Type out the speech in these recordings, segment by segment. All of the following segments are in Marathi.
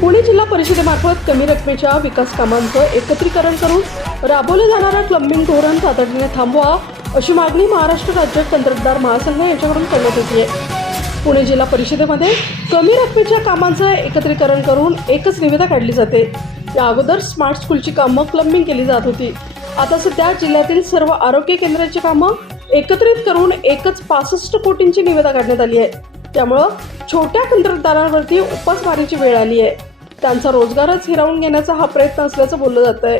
पुणे जिल्हा परिषदेमार्फत कमी रकमेच्या विकास कामांचं एकत्रीकरण करून राबवलं जाणारं क्लंबिंग धोरण तातडीने थांबवा अशी मागणी महाराष्ट्र राज्य कंत्राटदार महासंघ यांच्याकडून करण्यात येते. पुणे जिल्हा परिषदेमध्ये कमी रकमेच्या कामांचं एकत्रीकरण करून एकच निविदा काढली जाते. या अगोदर स्मार्ट स्कूलची कामं क्लंबिंग केली जात होती. आता सध्या जिल्ह्यातील सर्व आरोग्य केंद्राची कामं एकत्रित करून एकच पासष्ट कोटींची निविदा काढण्यात आली आहे. त्यामुळं छोट्या कंत्राटदारांवरती उपासमारीची वेळ आली आहे. त्यांचा रोजगारच हिरावून घेण्याचा हा प्रयत्न असल्याचं बोललं जात आहे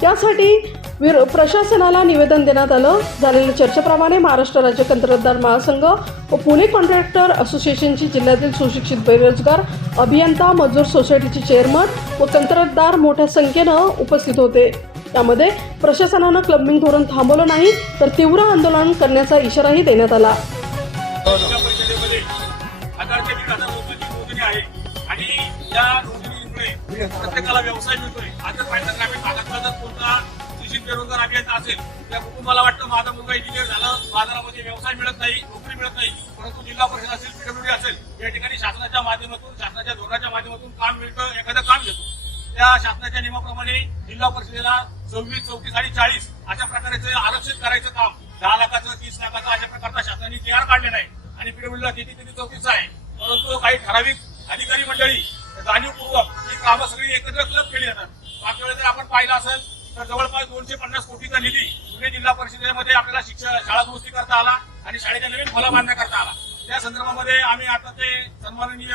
त्यासाठी विर प्रशासनाला निवेदन देण्यात आलं. झालेल्या चर्चेप्रमाणे महाराष्ट्र राज्य कंत्राटदार महासंघ व पुणे कॉन्ट्रॅक्टर असोसिएशनची जिल्ह्यातील सुशिक्षित बेरोजगार अभियंता मजूर सोसायटीचे चेअरमन व कंत्राटदार मोठ्या संख्येनं उपस्थित होते. त्यामध्ये प्रशासनानं क्लबिंग धोरण थांबवलं नाही तर तीव्र आंदोलन करण्याचा इशाराही देण्यात आला. आणि या नोंदणीमुळे प्रत्येकाला व्यवसाय मिळतोय. आजच पाहिजे ग्रामीण भागातला जर कोणता सुशिक्षित बेरोजगार अभियंता असेल त्या कुटुंबाला वाटतं माझा मुलगा इंजिनियर झाला बाजारामध्ये व्यवसाय मिळत नाही नोकरी मिळत नाही परंतु जिल्हा परिषद असेल पीडब्ल्यूडी असेल या ठिकाणी शासनाच्या माध्यमातून शासनाच्या धोरणाच्या माध्यमातून काम मिळतं एखादं काम घेतो. त्या शासनाच्या नियमाप्रमाणे जिल्हा परिषदेला सव्वीस चौतीस आणि चाळीस अशा प्रकारचं आरक्षित करायचं काम दहा लाखाचं तीस लाखाचं अशा प्रकारचा शासनाने तयार काढलेला आहे. आणि पीडब्ल्यूला किती किती चौतीस आहे? परंतु काही ठराविक अधिकारी मंडळी जाणीवपूर्वक ही कामं सगळी एकत्र क्लब केली जातात. मागच्या वेळेस जर आपण पाहिलं असेल तर जवळपास दोनशे पन्नास कोटीचा निधी पुणे जिल्हा परिषदेमध्ये आपल्याला शिक्षण शाळा दुरुस्ती करता आला आणि शाळेच्या नवीन खोला बांधण्या करता आला. त्या संदर्भामध्ये आम्ही आता ते सन्माननीय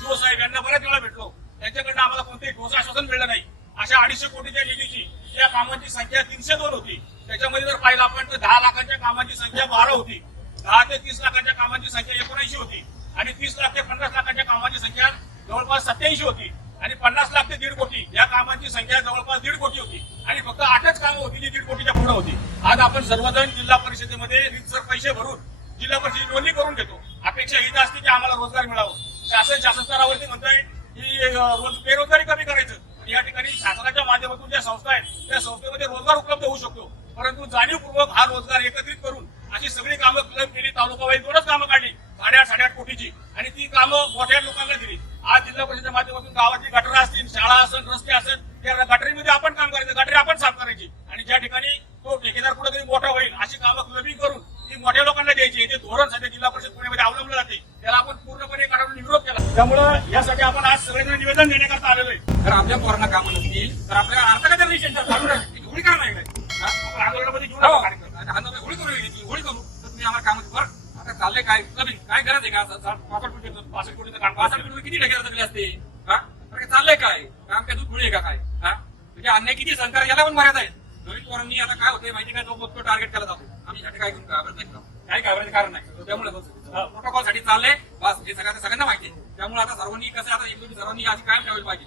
शिवसाहेब यांना बऱ्याच वेळा भेटलो. त्यांच्याकडनं आम्हाला कोणतेही ठोस आश्वासन मिळलं नाही. अशा अडीचशे कोटीच्या निधीची या कामांची संख्या तीनशे दोन होती. त्याच्यामध्ये जर पाहिलं आपण तर दहा लाखांच्या कामांची संख्या बारा होती. दहा ते तीस लाखांच्या कामांची संख्या एकोणऐंशी होती. आणि तीस लाख ते पन्नास लाखांच्या संख्या जवळपास सत्याऐंशी होती आणि पन्नास लाख ते दीड कोटी. या कामांची संख्या जवळपास दीड कोटी होती. आणि फक्त आठच कामं होती जी दीड कोटीच्या पुढे होती. आज आपण सर्वजण जिल्हा परिषदेमध्ये रितसर पैसे भरून जिल्हा परिषद नोंदणी करून घेतो. अपेक्षा हीच असते की आम्हाला रोजगार मिळावं. शासन शासन स्तरावरती म्हणताय की रोज बेरोजगारी कमी करायचं. या ठिकाणी शासनाच्या माध्यमातून ज्या संस्था आहेत त्या संस्थेमध्ये रोजगार उपलब्ध होऊ शकतो. परंतु जाणीवपूर्वक हा रोजगार एकत्रित करून अशी सगळी कामं क्लब केली तालुका वाईज दोनच कामं काढली साडेआठ साडेआठ कोटीची आणि ती कामं मोठ्या लोकांना दिली आज जिल्हा परिषदेच्या माध्यमातून गावातली गटर असतील शाळा असेल रस्ते असेल त्या गटरीमध्ये काम करायचं गटरी आपण साफ करायची. आणि ज्या ठिकाणी तो ठेकेदार कुठेतरी मोठा होईल अशी कामं क्लबिंग करून ती मोठ्या लोकांना द्यायची. जे धोरण सध्या जिल्हा परिषद पुण्यामध्ये अवलंबलं जाते त्याला आपण पूर्णपणे काढून विरोध केला. त्यामुळं यासाठी आपण आज सगळेजण निवेदन देण्याकरता आलेलो आहे. जर आपल्या पोरांना कामं नसतील तर आपल्या अर्थ का त्यांनी सेंटर चालू करा नाही काय आपण आंदोलनामध्ये घेऊन हो. हाणं होळी करू होळी करू. तर तुम्ही आम्हाला कामं बरं आता चाललंय काय? नवीन काय गरज आहे का? पासष्ट कोटी पासष्ट काम पासष्ट कोटी किती ठेकेदार सगळे असते हा? तर चाललंय काय? काम काय दूध आहे का काय? म्हणजे अन्याय किती सरकार याला पण मर्यादा आहे. नवीन पोरांनी आता काय होते माहिती काय तो बघतो टार्गेट केला जातो. आम्ही यासाठी काय करून घाबरत नाही. काय घाबरायचं कारण नाही. त्यामुळे प्रोटोकॉलसाठी चाललंय. बस. हे सगळ्यांना सगळ्यांना माहिती आहे. त्यामुळे आता सर्वांनी कसं आता सर्वांनी आधी कायम ठेवायला पाहिजे.